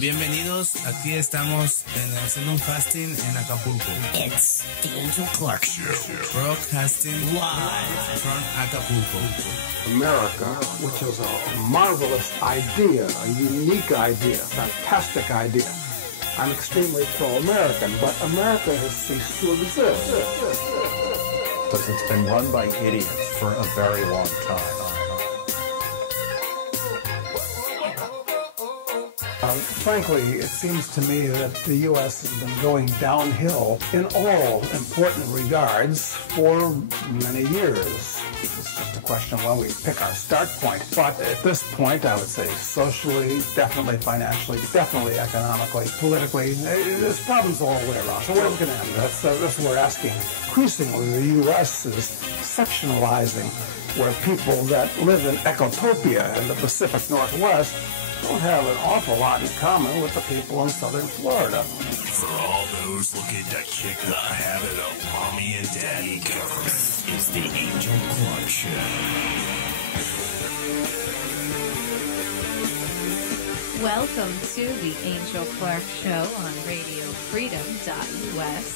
Bienvenidos, aquí estamos haciendo un casting en Acapulco. It's the Angel Clark Show. Broadcasting Live from Acapulco. America, which is a marvelous idea, a unique idea, fantastic idea. I'm extremely pro-American, but America has ceased to exist. Because it's been run by idiots for a very long time. Frankly, it seems to me that the U.S. has been going downhill in all important regards for many years. It's just a question of when we pick our start point. But at this point, I would say socially, definitely financially, definitely economically, politically, there's problems all the way around. So where's it going to end? That's what we're asking. Increasingly, the U.S. is sectionalizing where people that live in Ecotopia in the Pacific Northwest don't have an awful lot in common with the people in southern Florida. For all those looking to kick the habit of mommy and daddy government, it's the Angel Clark Show. Welcome to the Angel Clark Show on RadioFreedom.us.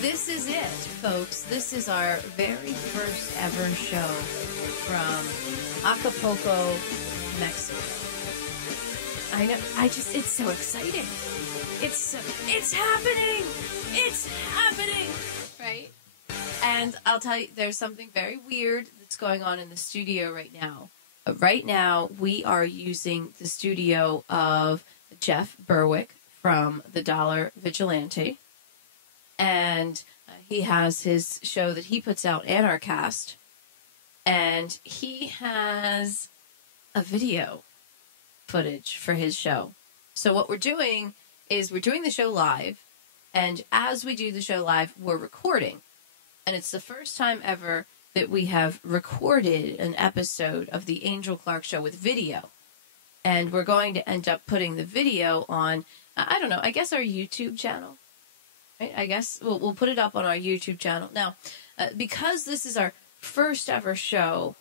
This is it, folks. This is our very first ever show from Acapulco, Mexico. I know, it's so exciting. It's happening. It's happening, right? And I'll tell you, there's something very weird that's going on in the studio right now. Right now, we are using the studio of Jeff Berwick from the Dollar Vigilante. And he has his show that he puts out, Anarchast. And he has a video footage for his show. So what we're doing is we're doing the show live, and as we do the show live, we're recording. And it's the first time ever that we have recorded an episode of the Angel Clark Show with video. And we're going to end up putting the video on, I don't know, I guess our YouTube channel. Right? I guess we'll put it up on our YouTube channel. Now, because this is our first ever show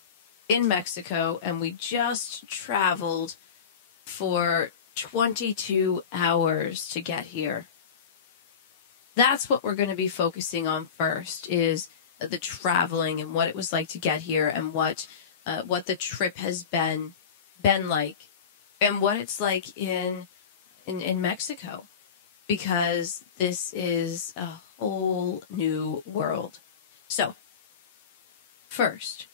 in Mexico, and we just traveled for 22 hours to get here. That's what we're going to be focusing on first, is the traveling and what it was like to get here, and what the trip has been like, and what it's like in Mexico, because this is a whole new world. So, first,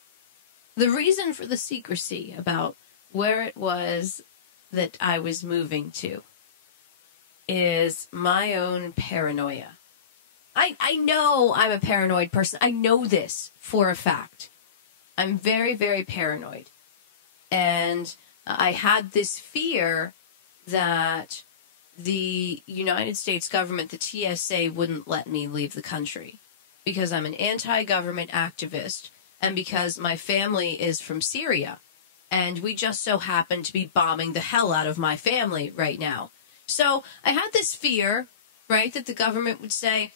the reason for the secrecy about where it was that I was moving to is my own paranoia. I know I'm a paranoid person. I know this for a fact. I'm very, very paranoid. And I had this fear that the United States government, the TSA, wouldn't let me leave the country because I'm an anti-government activist and because my family is from Syria. And we just so happen to be bombing the hell out of my family right now. So I had this fear, right, that the government would say,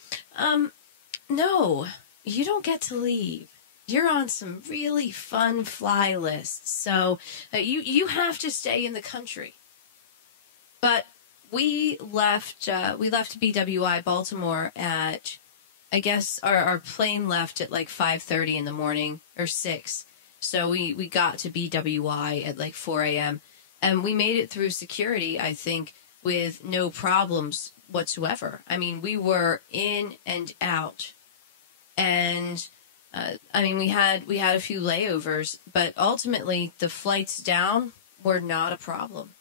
no, you don't get to leave. You're on some really fun fly lists, so you have to stay in the country. But we left BWI Baltimore at, I guess our plane left at like 5:30 in the morning, or 6. So we got to BWI at like 4 a.m. And we made it through security, I think, with no problems whatsoever. I mean, we were in and out. And, we had a few layovers, but ultimately the flights down were not a problem.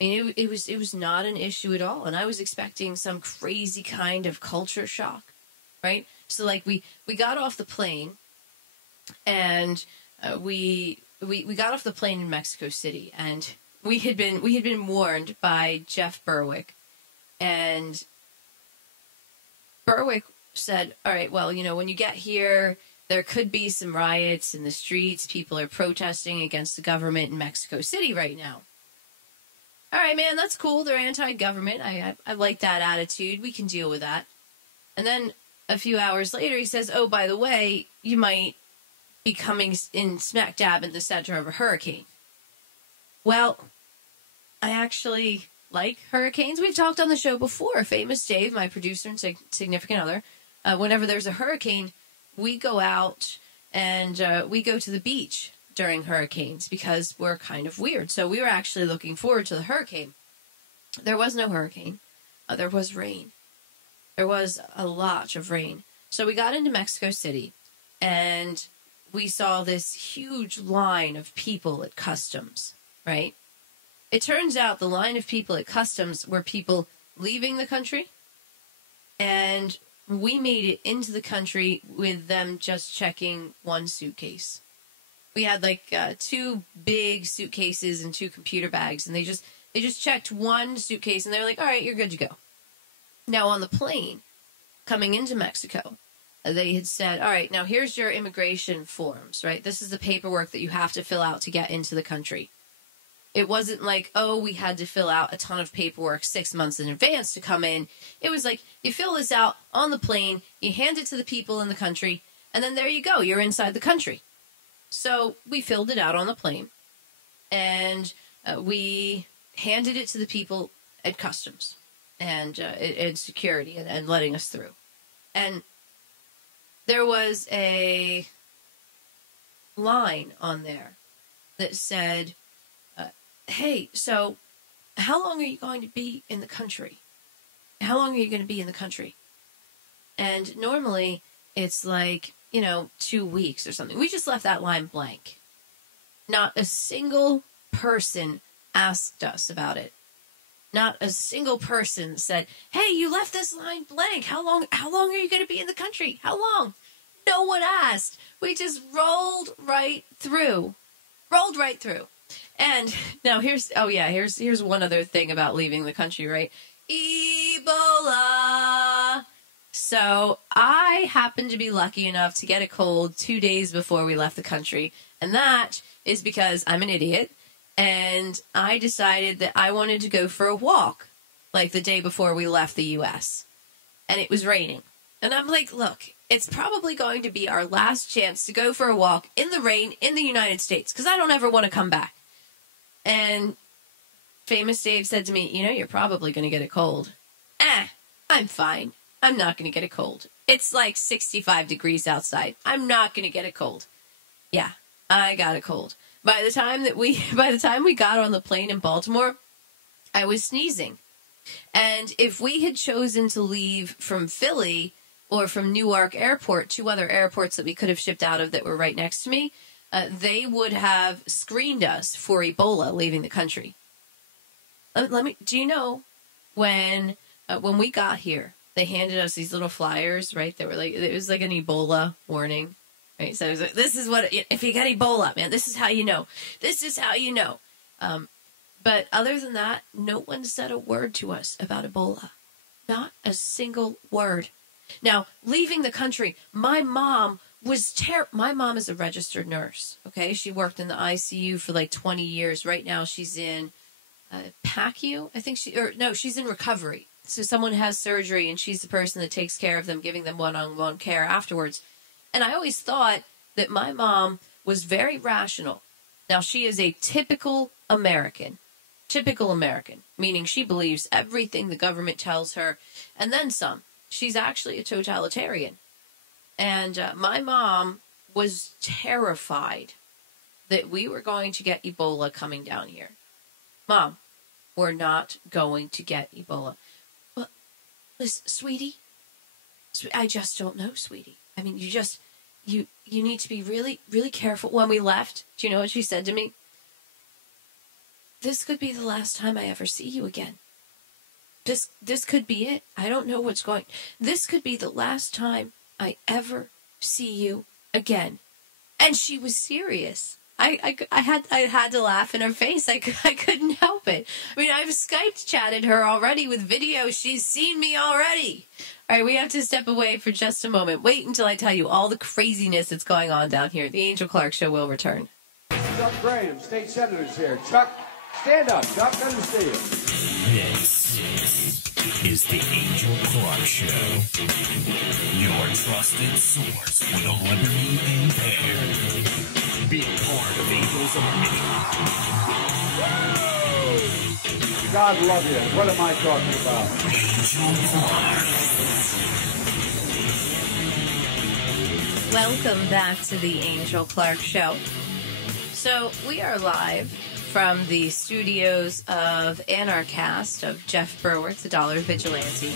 I mean, it was not an issue at all. And I was expecting some crazy kind of culture shock, right? So, like, we got off the plane, and we got off the plane in Mexico City, and we had been warned by Jeff Berwick, and Berwick said, all right, well, when you get here, there could be some riots in the streets. People are protesting against the government in Mexico City right now. All right, man, that's cool. They're anti-government. I like that attitude. We can deal with that. And then a few hours later, he says, oh, by the way, you might be coming in smack dab in the center of a hurricane. Well, I actually like hurricanes. We've talked on the show before. Famous Dave, my producer and significant other, whenever there's a hurricane, we go out and we go to the beach during hurricanes because we're kind of weird. So we were actually looking forward to the hurricane. There was no hurricane. There was rain. There was a lot of rain. So we got into Mexico City, and we saw this huge line of people at customs, right? It turns out the line of people at customs were people leaving the country, and we made it into the country with them just checking one suitcase. We had like 2 big suitcases and 2 computer bags, and they just checked one suitcase, and they were like, all right, you're good to go. Now, on the plane coming into Mexico, they had said, all right, now here's your immigration forms, right? This is the paperwork that you have to fill out to get into the country. It wasn't like, oh, we had to fill out a ton of paperwork 6 months in advance to come in. It was like, you fill this out on the plane, you hand it to the people in the country, and then there you go, you're inside the country. So we filled it out on the plane, and we handed it to the people at customs and security and letting us through. And there was a line on there that said, hey, so how long are you going to be in the country? How long are you going to be in the country? And normally it's like, 2 weeks or something. We just left that line blank. Not a single person asked us about it. Not a single person said, hey, you left this line blank. How long are you going to be in the country? How long? No one asked. We just rolled right through. And now here's one other thing about leaving the country, right? Ebola. So I happened to be lucky enough to get a cold 2 days before we left the country. And that is because I'm an idiot. And I decided that I wanted to go for a walk, like the day before we left the U.S. And it was raining. And I'm like, look, it's probably going to be our last chance to go for a walk in the rain in the United States, because I don't ever want to come back. And Famous Dave said to me, you're probably going to get a cold. I'm fine. I'm not going to get a cold. It's like 65 degrees outside. I'm not going to get a cold. Yeah, I got a cold. By the time we got on the plane in Baltimore, I was sneezing. And if we had chosen to leave from Philly or from Newark Airport, 2 other airports that we could have shipped out of that were right next to me, they would have screened us for Ebola leaving the country. Do you know when we got here, they handed us these little flyers, right? They were like, it was like an Ebola warning. Right, so it was like, this is what, if you get Ebola, man, this is how you know. This is how you know. But other than that, no one said a word to us about Ebola. Not a single word. Now, leaving the country, my mom was my mom is a registered nurse, okay? She worked in the ICU for like 20 years. Right now she's in PACU, I think she's in recovery. So someone has surgery and she's the person that takes care of them, giving them one-on-one care afterwards. And I always thought that my mom was very rational. Now, she is a typical American, meaning she believes everything the government tells her, and then some. She's actually a totalitarian. And my mom was terrified that we were going to get Ebola coming down here. Mom, we're not going to get Ebola. Well, listen, sweetie, I just don't know, sweetie. I mean, you need to be really, really careful. When we left, do you know what she said to me? This could be the last time I ever see you again. This could be it. I don't know what's going. This could be the last time I ever see you again. And she was serious. I had to laugh in her face. I couldn't help it. I mean, I've Skype chatted her already with video. She's seen me already. All right, we have to step away for just a moment. Wait until I tell you all the craziness that's going on down here. The Angel Clark Show will return. Chuck Graham, state senator's here. Chuck, stand up. Chuck, good to see you. This is the Angel Clark Show. Your trusted source for the liberty impaired. Be part of Angels of Many. God love you. What am I talking about? Welcome back to the Angel Clark Show. So we are live from the studios of Anarchast of Jeff Berwick, the Dollar Vigilante.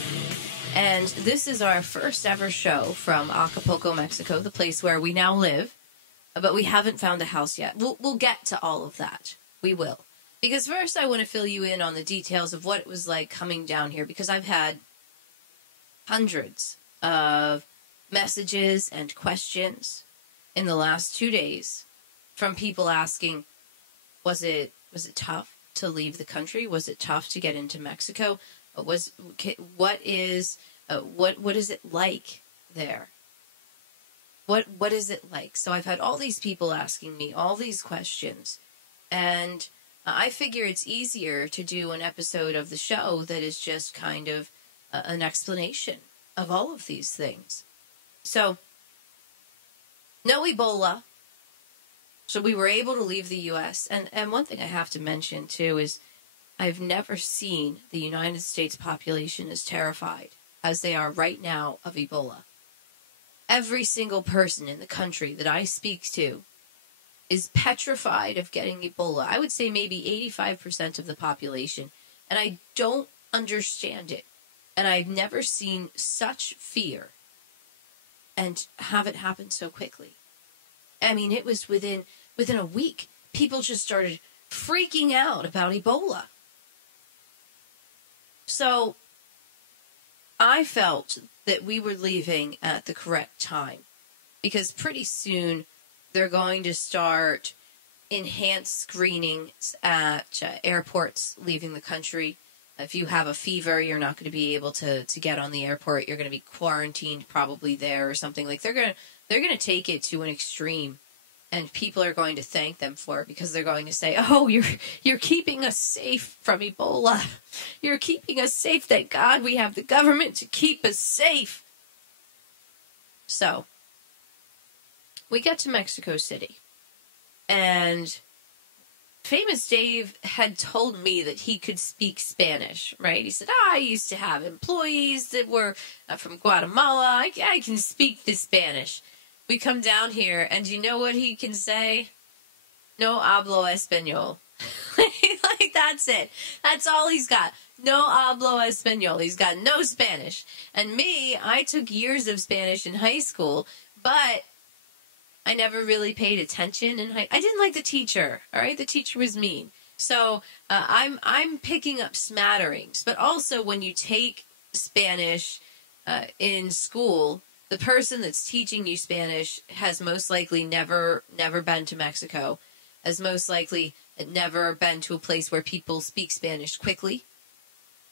And this is our first ever show from Acapulco, Mexico, the place where we now live. But we haven't found a house yet. We'll get to all of that. We will. Because first I want to fill you in on the details of what it was like coming down here. Because I've had hundreds of messages and questions in the last 2 days from people asking, was it tough to leave the country? Was it tough to get into Mexico? What is it like there? What is it like? So I've had all these people asking me all these questions, and I figure it's easier to do an episode of the show that is just kind of an explanation of all of these things. So, no Ebola. So we were able to leave the U.S. And one thing I have to mention, too, is I've never seen the United States population as terrified as they are right now of Ebola. Every single person in the country that I speak to is petrified of getting Ebola. I would say maybe 85% of the population. And I don't understand it. And I've never seen such fear and have it happen so quickly. I mean, it was within a week, people just started freaking out about Ebola. So I felt that we were leaving at the correct time, because pretty soon they're going to start enhanced screenings at airports leaving the country. If you have a fever, you're not going to be able to get on the airport. You're going to be quarantined probably there or something. Like they're going to take it to an extreme, and people are going to thank them for it, because they're going to say, "Oh, you're keeping us safe from Ebola. You're keeping us safe. Thank God we have the government to keep us safe." So we get to Mexico City, and Famous Dave had told me that he could speak Spanish, right? He said, I used to have employees that were from Guatemala. I can speak the Spanish. We come down here, and you know what he can say? No hablo español. Like, that's it. That's all he's got. No hablo español. He's got no Spanish. And me, I took years of Spanish in high school, but I never really paid attention I didn't like the teacher. All right, the teacher was mean. So I'm picking up smatterings. But also, when you take Spanish in school, the person that's teaching you Spanish has most likely never been to Mexico, has most likely never been to a place where people speak Spanish quickly.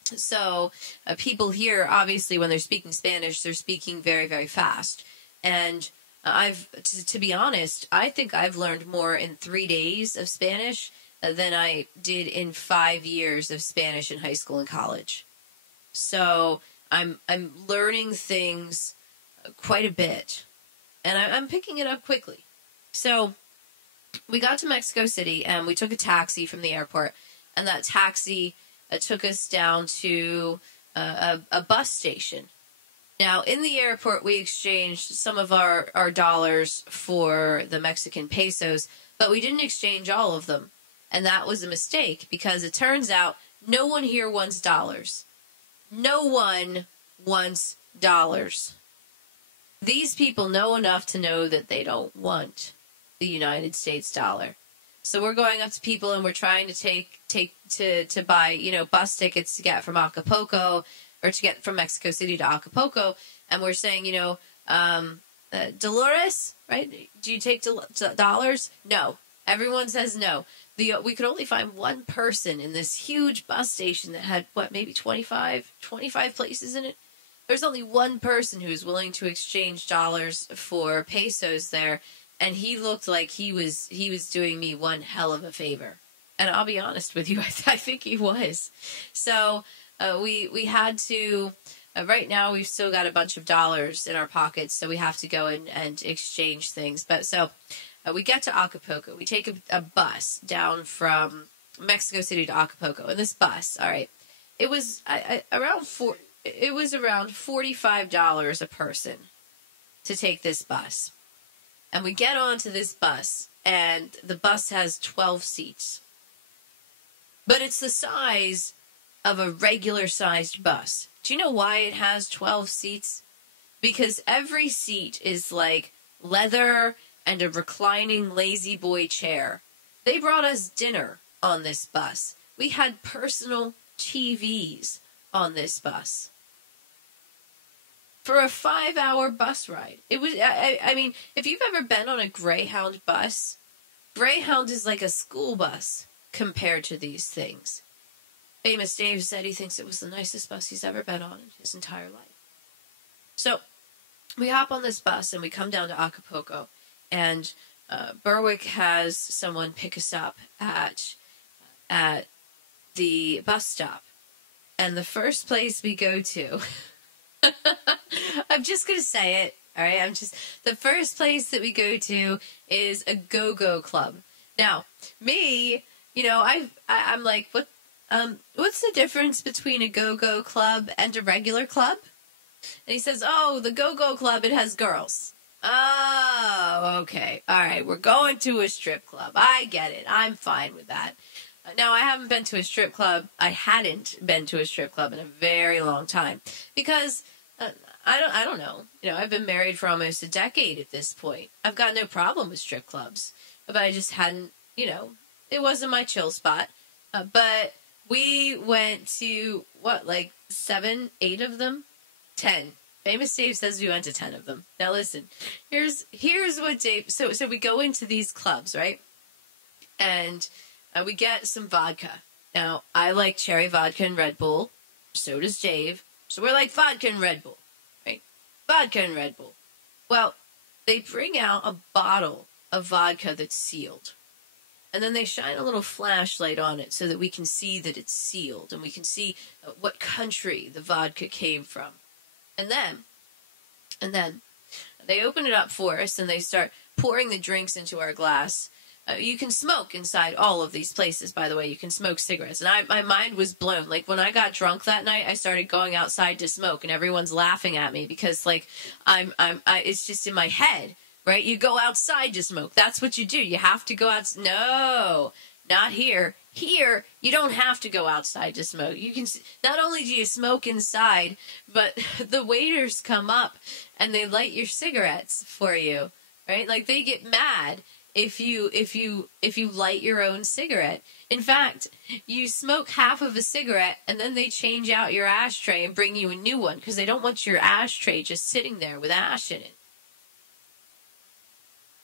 So people here, obviously, when they're speaking Spanish, they're speaking very, very fast. And to be honest, I think I've learned more in 3 days of Spanish than I did in 5 years of Spanish in high school and college. So I'm learning things quite a bit, and I'm picking it up quickly. So we got to Mexico City, and we took a taxi from the airport, and that taxi took us down to a bus station. Now, in the airport, we exchanged some of our dollars for the Mexican pesos, but we didn't exchange all of them. And that was a mistake, because it turns out no one here wants dollars. No one wants dollars. These people know enough to know that they don't want the United States dollar. So we're going up to people, and we're trying to buy, bus tickets to get from Acapulco, or to get from Mexico City to Acapulco, and we're saying, Dolores, right? Do you take dollars? No. Everyone says no. We could only find one person in this huge bus station that had, maybe 25 places in it? There's only one person who's willing to exchange dollars for pesos there, and he looked like he was doing me one hell of a favor. And I'll be honest with you, I think he was. So we had to, right now we've still got a bunch of dollars in our pockets, so we have to go and exchange things. But so we get to Acapulco. We take a bus down from Mexico City to Acapulco. And this bus, all right, it was around $45 a person to take this bus. And we get onto this bus, and the bus has 12 seats. But it's the size of a regular-sized bus. Do you know why it has 12 seats? Because every seat is like leather and a reclining lazy boy chair. They brought us dinner on this bus. We had personal TVs on this bus. For a 5-hour bus ride. It was, I mean, if you've ever been on a Greyhound bus, Greyhound is like a school bus compared to these things. Famous Dave said he thinks it was the nicest bus he's ever been on in his entire life. So, we hop on this bus and we come down to Acapulco, and Berwick has someone pick us up at the bus stop. And the first place we go to, I'm just going to say it, all right? The first place that we go to is a go-go club. Now, me, you know, I'm like, what's the difference between a go-go club and a regular club? And he says, oh, the go-go club, it has girls. Oh, okay. All right, we're going to a strip club. I get it. I'm fine with that. Now, I haven't been to a strip club. I hadn't been to a strip club in a very long time. Because, I don't know. You know, I've been married for almost a decade at this point. I've got no problem with strip clubs. But I just hadn't, you know, it wasn't my chill spot. But we went to, like 7, 8 of them? 10. Famous Dave says we went to 10 of them. Now listen, here's what Dave, so we go into these clubs, right? And we get some vodka. Now, I like cherry vodka and Red Bull. So does Dave. So we're like vodka and Red Bull, right? Vodka and Red Bull. Well, they bring out a bottle of vodka that's sealed. And then they shine a little flashlight on it so that we can see that it's sealed. And we can see what country the vodka came from. And then they open it up for us and they start pouring the drinks into our glass. You can smoke inside all of these places, by the way. You can smoke cigarettes. And my mind was blown. Like, when I got drunk that night, I started going outside to smoke, and everyone's laughing at me because, like, it's just in my head, right? You go outside to smoke. That's what you do. You have to go out. No, not here. Here, you don't have to go outside to smoke. You can, not only do you smoke inside, but the waiters come up and they light your cigarettes for you, right? Like, they get mad if you light your own cigarette. In fact, you smoke half of a cigarette and then they change out your ashtray and bring you a new one because they don't want your ashtray just sitting there with ash in it.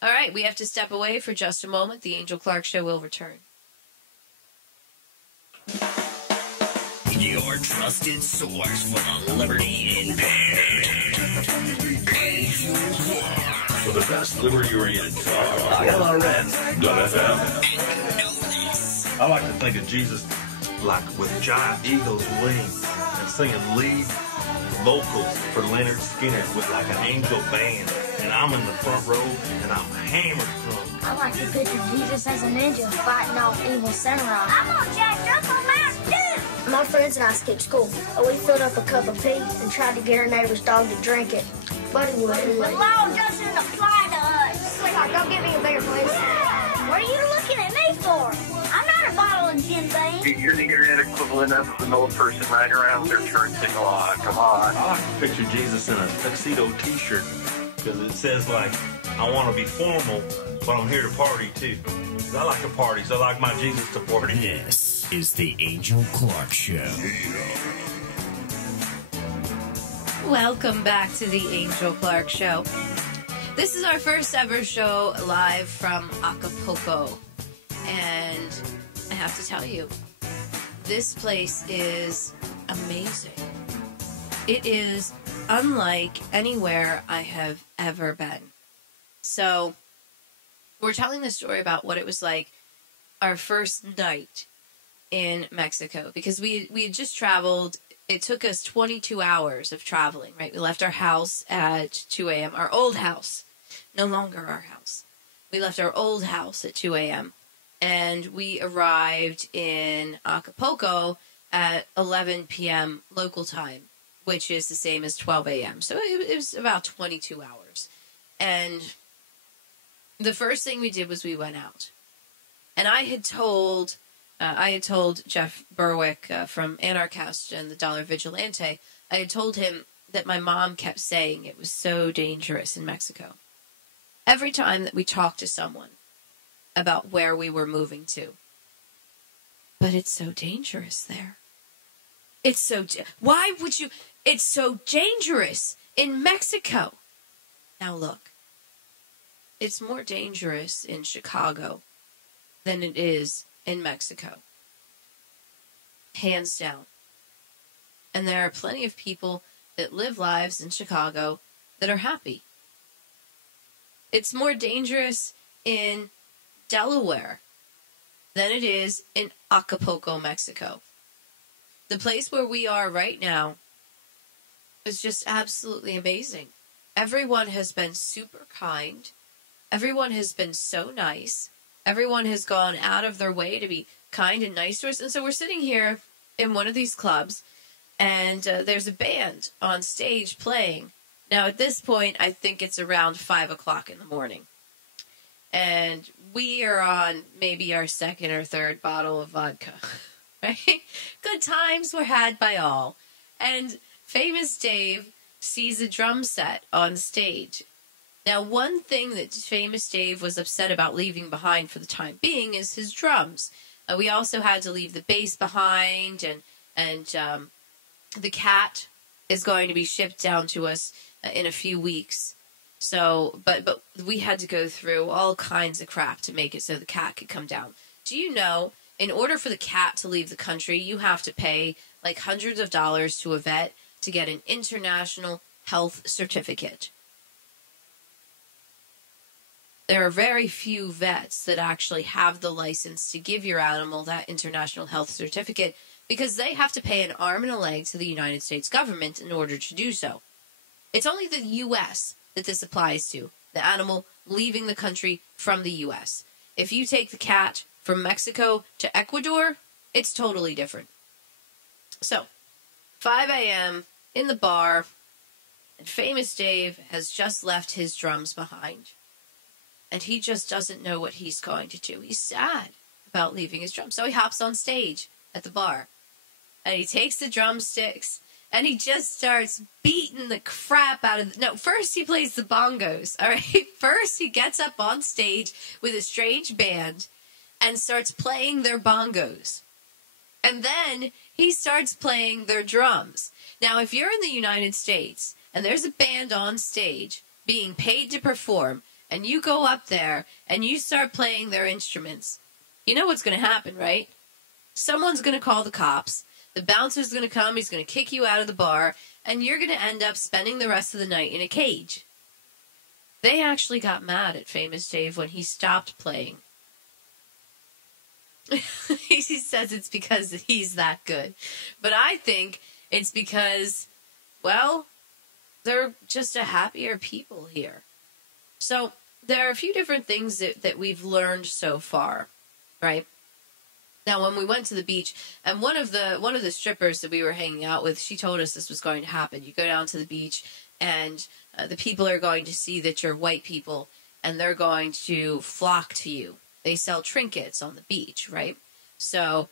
All right, we have to step away for just a moment. The Angel Clark Show will return. Your trusted source for the liberty in bed. For the best liberty-oriented talk. LRN.FM. I like to think of Jesus like with giant eagle's wings and singing lead vocals for Leonard Skinner with like an angel band. And I'm in the front row and I'm hammered drunk. I like to picture Jesus as a ninja fighting off evil samurai. I'm gonna jack up on Mountain Dew. My friends and I skipped school. We filled up a cup of pee and tried to get our neighbor's dog to drink it. But he wouldn't. The law doesn't apply to us. Sweetheart, go get me a beer, please. What are you looking at me for? I'm not a bottle of gin bang. You're the internet equivalent of an old person riding around with their turn signal on. Come on. I like to picture Jesus in a tuxedo t-shirt because it says like, I want to be formal, but I'm here to party too. I like to party, so I like my Jesus to party. This is the Angel Clark Show. Welcome back to the Angel Clark Show. This is our first ever show live from Acapulco. And I have to tell you, this place is amazing. It is unlike anywhere I have ever been. So, we're telling the story about what it was like our first night in Mexico. Because we had just traveled. It took us 22 hours of traveling, right? We left our house at 2 a.m. Our old house. No longer our house. We left our old house at 2 a.m. and we arrived in Acapulco at 11 p.m. local time, which is the same as 12 a.m. So it was about 22 hours. And the first thing we did was we went out. And I had told Jeff Berwick from Anarchast and the Dollar Vigilante, I had told him that my mom kept saying it was so dangerous in Mexico. Every time that we talked to someone about where we were moving to. But it's so dangerous there. It's so... Why would you... It's so dangerous in Mexico. Now look. It's more dangerous in Chicago than it is in Mexico. Hands down. And there are plenty of people that live lives in Chicago that are happy. It's more dangerous in Delaware than it is in Acapulco, Mexico. The place where we are right now is just absolutely amazing. Everyone has been super kind. Everyone has been so nice. Everyone has gone out of their way to be kind and nice to us. And so we're sitting here in one of these clubs, and there's a band on stage playing. Now, at this point, I think it's around 5 o'clock in the morning. And we are on maybe our second or third bottle of vodka, right? Good times were had by all. And Famous Dave sees a drum set on stage. Now, one thing that Famous Dave was upset about leaving behind for the time being is his drums. We also had to leave the bass behind, and the cat is going to be shipped down to us in a few weeks. So, but we had to go through all kinds of crap to make it so the cat could come down. Do you know, in order for the cat to leave the country, you have to pay like hundreds of dollars to a vet to get an international health certificate. There are very few vets that actually have the license to give your animal that international health certificate because they have to pay an arm and a leg to the United States government in order to do so. It's only the U.S. that this applies to, the animal leaving the country from the U.S. If you take the cat from Mexico to Ecuador, it's totally different. So, 5 a.m. in the bar, and Famous Dave has just left his drums behind. And he just doesn't know what he's going to do. He's sad about leaving his drums. So he hops on stage at the bar. And he takes the drumsticks and he just starts beating the crap out of... No, first he plays the bongos, all right? First he gets up on stage with a strange band and starts playing their bongos. And then he starts playing their drums. Now, if you're in the United States and there's a band on stage being paid to perform, and you go up there and you start playing their instruments, you know what's going to happen, right? Someone's going to call the cops. The bouncer's going to come. He's going to kick you out of the bar. And you're going to end up spending the rest of the night in a cage. They actually got mad at Famous Dave when he stopped playing. He says it's because he's that good. But I think it's because, well, they're just a happier people here. So there are a few different things that we've learned so far, right? Now, when we went to the beach, and one of the strippers that we were hanging out with, she told us this was going to happen. You go down to the beach, and the people are going to see that you're white people, and they're going to flock to you. They sell trinkets on the beach, right? So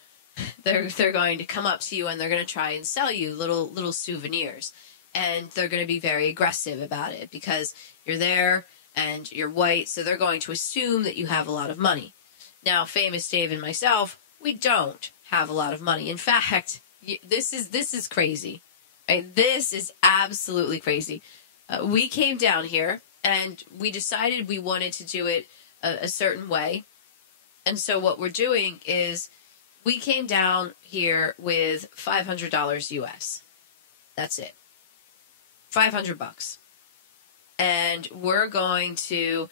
they're going to come up to you, and they're going to try and sell you little souvenirs. And they're going to be very aggressive about it because you're there and you're white, so they're going to assume that you have a lot of money. Now, Famous Dave and myself, we don't have a lot of money. In fact, this is crazy. Right? This is absolutely crazy. We came down here, and we decided we wanted to do it a certain way. And so what we're doing is we came down here with $500 US. That's it. $500. And we're going to,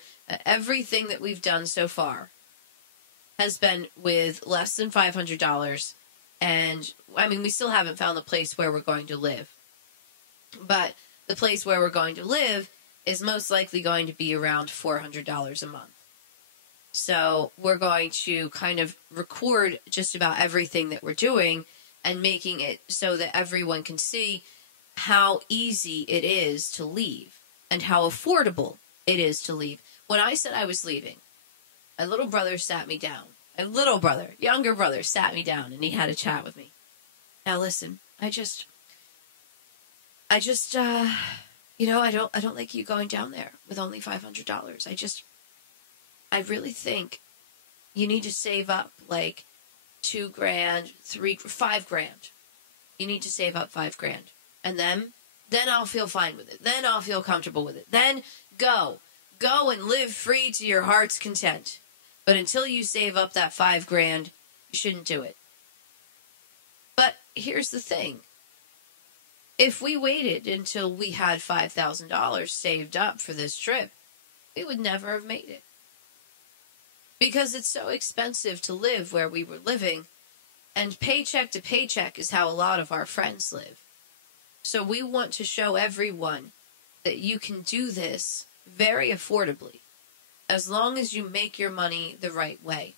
everything that we've done so far has been with less than $500. And, I mean, we still haven't found the place where we're going to live. But the place where we're going to live is most likely going to be around $400 a month. So we're going to kind of record just about everything that we're doing and making it so that everyone can see how easy it is to leave and how affordable it is to leave. When I said I was leaving, my little brother sat me down. My little brother, younger brother, sat me down and he had a chat with me. Now listen, I don't like you going down there with only $500. I really think you need to save up like $2,000, $5,000. You need to save up $5,000. And then I'll feel fine with it. Then I'll feel comfortable with it. Then go and live free to your heart's content. But until you save up that $5,000, you shouldn't do it. But here's the thing. If we waited until we had $5,000 saved up for this trip, we would never have made it. Because it's so expensive to live where we were living, and paycheck to paycheck is how a lot of our friends live. So we want to show everyone that you can do this very affordably, as long as you make your money the right way.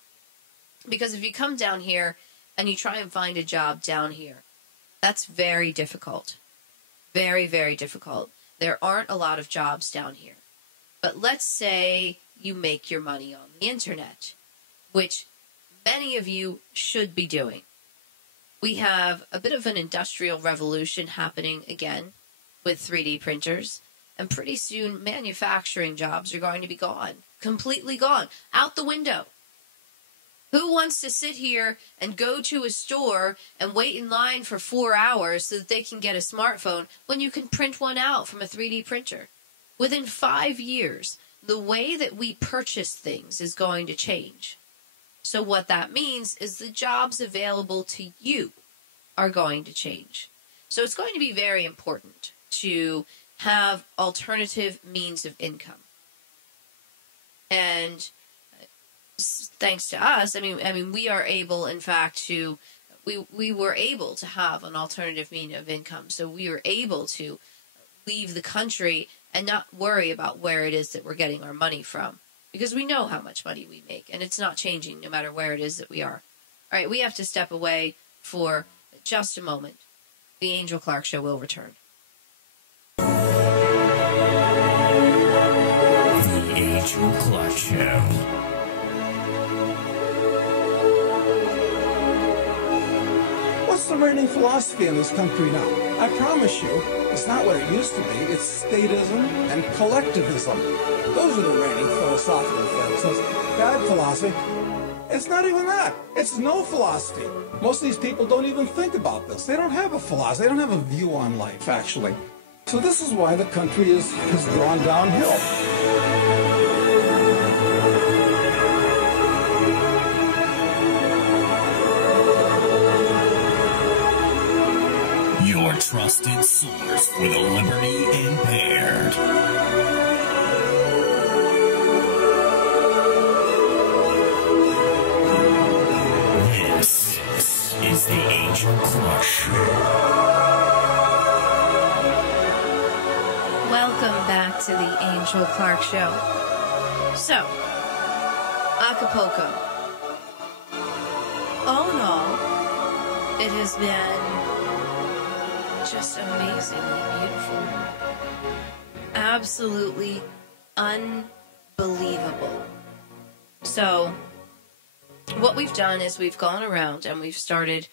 Because if you come down here and you try and find a job down here, that's very difficult. Very, very difficult. There aren't a lot of jobs down here. But let's say you make your money on the internet, which many of you should be doing. We have a bit of an industrial revolution happening again with 3D printers, and pretty soon manufacturing jobs are going to be gone. Completely gone. Out the window. Who wants to sit here and go to a store and wait in line for 4 hours so that they can get a smartphone when you can print one out from a 3D printer? Within 5 years, the way that we purchase things is going to change. So what that means is the jobs available to you are going to change. So it's going to be very important to have alternative means of income. And thanks to us, I mean, we are able, in fact, we were able to have an alternative mean of income. So we were able to leave the country and not worry about where it is that we're getting our money from, because we know how much money we make, and it's not changing no matter where it is that we are. All right, we have to step away for just a moment. The Angel Clark Show will return. The Angel Clark Show. What's the reigning philosophy in this country now? I promise you, it's not what it used to be. It's statism and collectivism. Those are the reigning philosophical things. So God philosophy, it's not even that. It's no philosophy. Most of these people don't even think about this. They don't have a philosophy. They don't have a view on life, actually. So this is why the country has gone downhill. Your trusted source for the liberty impaired. This is the Angel Clark Show. Welcome back to the Angel Clark Show. So, Acapulco. All in all, it has been just amazingly beautiful. Absolutely unbelievable. So, what we've done is we've gone around and we've started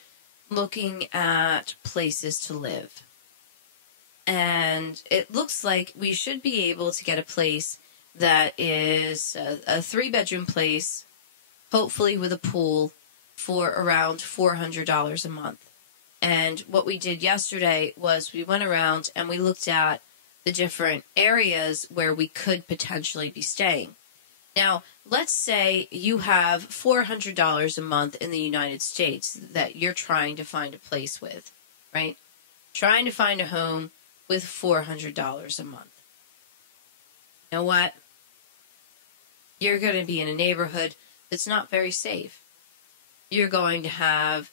looking at places to live. And it looks like we should be able to get a place that is a 3-bedroom place, hopefully with a pool, for around $400 a month. And what we did yesterday was we went around and we looked at the different areas where we could potentially be staying. Now, let's say you have $400 a month in the United States that you're trying to find a place with, right? Trying to find a home with $400 a month. You know what? You're going to be in a neighborhood that's not very safe. You're going to have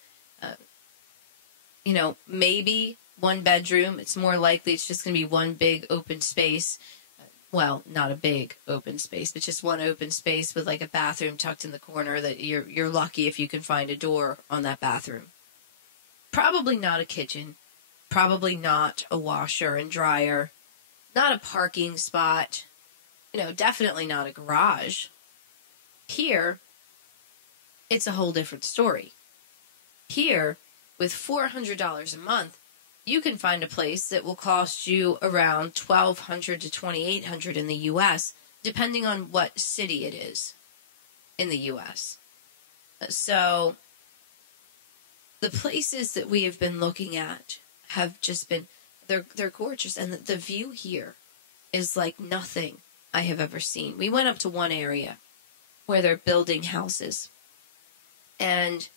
maybe 1 bedroom. It's more likely it's just going to be one big open space. well, not a big open space, but just one open space with like a bathroom tucked in the corner that you're lucky if you can find a door on that bathroom. Probably not a kitchen. Probably not a washer and dryer. Not a parking spot. Definitely not a garage. Here, it's a whole different story. Here, with $400 a month, you can find a place that will cost you around $1,200 to $2,800 in the U.S., depending on what city it is in the U.S. So, the places that we have been looking at have just been, they're gorgeous, and the view here is like nothing I have ever seen. We went up to one area where they're building houses, and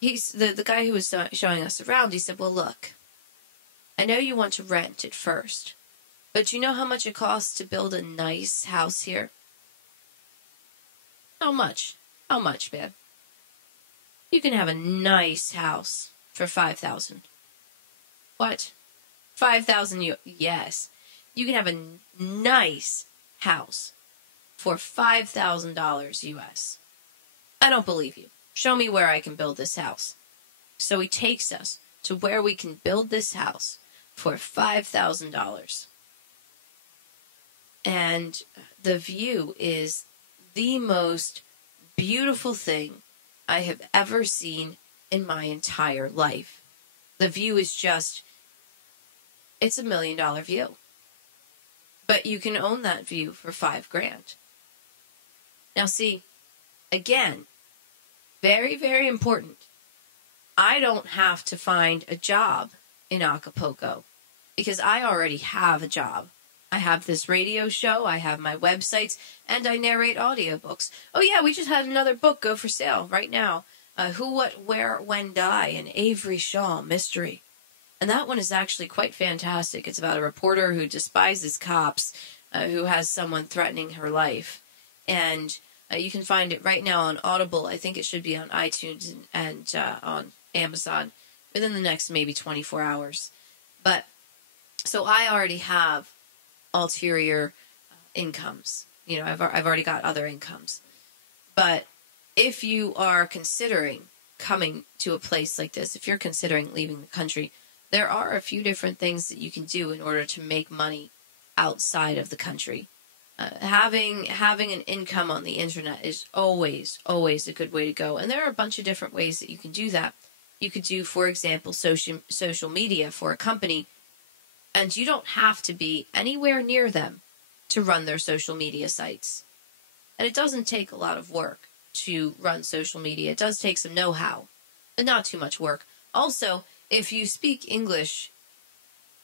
the guy who was showing us around, he said, well, look, I know you want to rent at first, but you know how much it costs to build a nice house here? How much? How much, man? You can have a nice house for $5,000. What? $5,000? Yes. You can have a nice house for $5,000 US. I don't believe you. Show me where I can build this house. So he takes us to where we can build this house for $5,000. And the view is the most beautiful thing I have ever seen in my entire life. The view is just, it's $1 million view. But you can own that view for $5,000. Now see, again, very, very important. I don't have to find a job in Acapulco because I already have a job. I have this radio show, I have my websites, and I narrate audiobooks. Oh yeah, we just had another book go for sale right now. Who, What, Where, When, Die, an Avery Shaw mystery. And that one is actually quite fantastic. It's about a reporter who despises cops, who has someone threatening her life. And you can find it right now on Audible. I think it should be on iTunes and on Amazon within the next maybe 24 hours. But, so I already have ulterior incomes. I've already got other incomes. But if you are considering coming to a place like this, if you're considering leaving the country, there are a few different things that you can do in order to make money outside of the country. Having an income on the internet is always a good way to go. And there are a bunch of different ways that you can do that. You could do, for example, social media for a company, and you don't have to be anywhere near them to run their social media sites. And it doesn't take a lot of work to run social media. It does take some know-how, but not too much work. Also, if you speak English,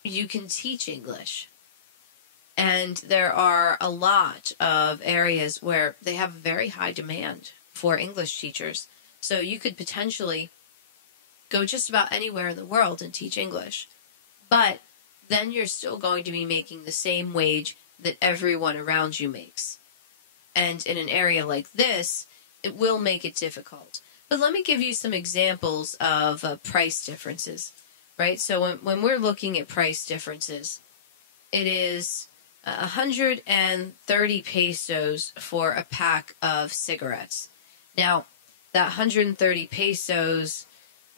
you can teach English. And there are a lot of areas where they have very high demand for English teachers. So you could potentially go just about anywhere in the world and teach English. But then you're still going to be making the same wage that everyone around you makes. And in an area like this, it will make it difficult. But let me give you some examples of price differences, right? So when we're looking at price differences, it is 130 pesos for a pack of cigarettes. Now, that 130 pesos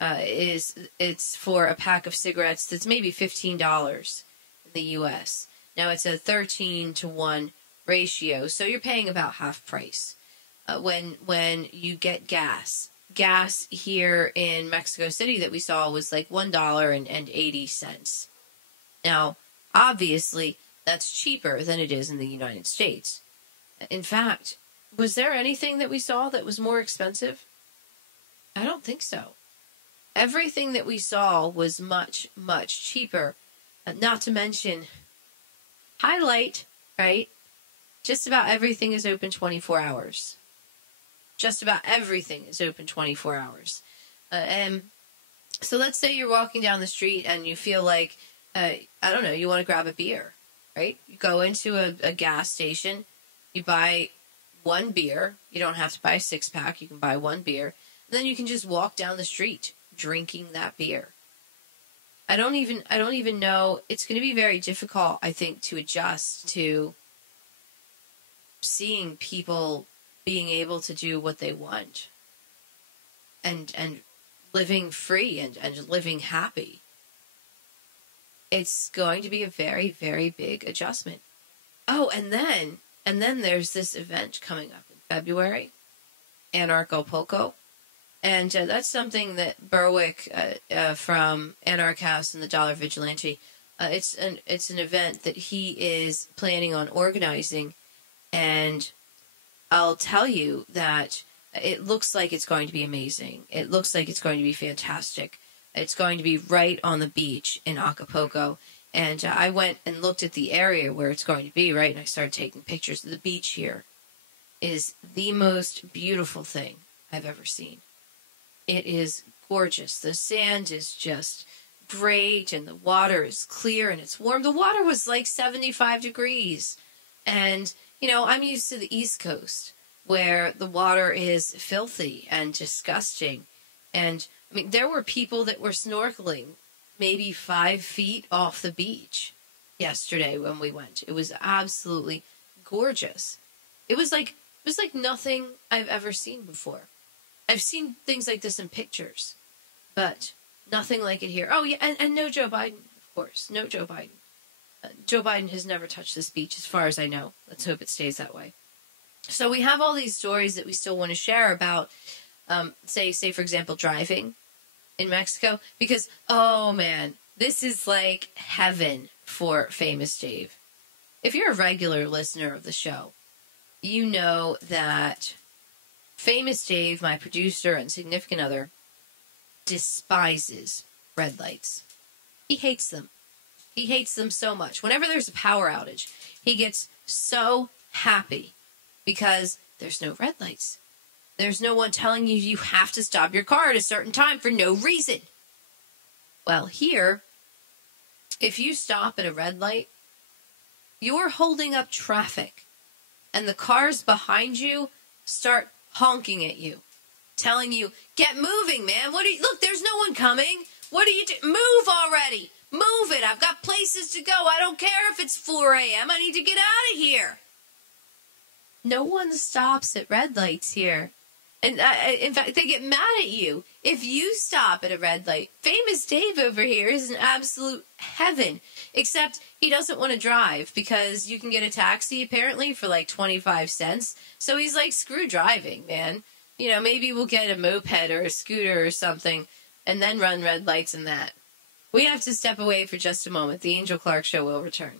it's for a pack of cigarettes that's maybe $15 in the U.S. Now, it's a 13-to-1 ratio, so you're paying about half price. When you get gas here in Mexico City that we saw was like $1.80. Now, obviously, that's cheaper than it is in the United States. In fact, was there anything that we saw that was more expensive? I don't think so. Everything that we saw was much, much cheaper. Not to mention, highlight, right? Just about everything is open 24 hours. Just about everything is open 24 hours. And so let's say you're walking down the street and you feel like, I don't know, you want to grab a beer, right? You go into a gas station, you buy one beer. You don't have to buy a six-pack. You can buy one beer. And then you can just walk down the street drinking that beer. I don't even know. It's going to be very difficult, I think, to adjust to seeing people being able to do what they want and living free and living happy. It's going to be a very, very big adjustment. Oh, and then there's this event coming up in February, Acapulco. And that's something that Berwick from Anarch House and the Dollar Vigilante, it's an event that he is planning on organizing. And I'll tell you that it looks like it's going to be amazing. It looks like it's going to be fantastic. It's going to be right on the beach in Acapulco. And I went and looked at the area where it's going to be, right? And I started taking pictures. The beach here is the most beautiful thing I've ever seen. It is gorgeous. The sand is just great, and the water is clear, and it's warm. The water was like 75 degrees. And, you know, I'm used to the East Coast, where the water is filthy and disgusting. And, I mean, there were people that were snorkeling maybe 5 feet off the beach yesterday when we went. It was absolutely gorgeous. It was like nothing I've ever seen before. I've seen things like this in pictures, but nothing like it here. Oh, yeah, and no Joe Biden, of course. No Joe Biden. Joe Biden has never touched this beach, as far as I know. Let's hope it stays that way. So we have all these stories that we still want to share about, say, for example, driving in Mexico. Because, oh, man, this is like heaven for Famous Dave. If you're a regular listener of the show, you know that Famous Dave, my producer and significant other, despises red lights. He hates them. He hates them so much. Whenever there's a power outage, he gets so happy because there's no red lights. There's no one telling you you have to stop your car at a certain time for no reason. Well, here, if you stop at a red light, you're holding up traffic, and the cars behind you start honking at you, telling you, get moving, man. Look, there's no one coming. What are you doing? Move already. Move it. I've got places to go. I don't care if it's 4 a.m. I need to get out of here. No one stops at red lights here. And in fact, they get mad at you if you stop at a red light. Famous Dave over here is an absolute heaven, except he doesn't want to drive because you can get a taxi apparently for like 25 cents. So he's like, screw driving, man. You know, maybe we'll get a moped or a scooter or something and then run red lights and that. We have to step away for just a moment. The Angel Clark Show will return.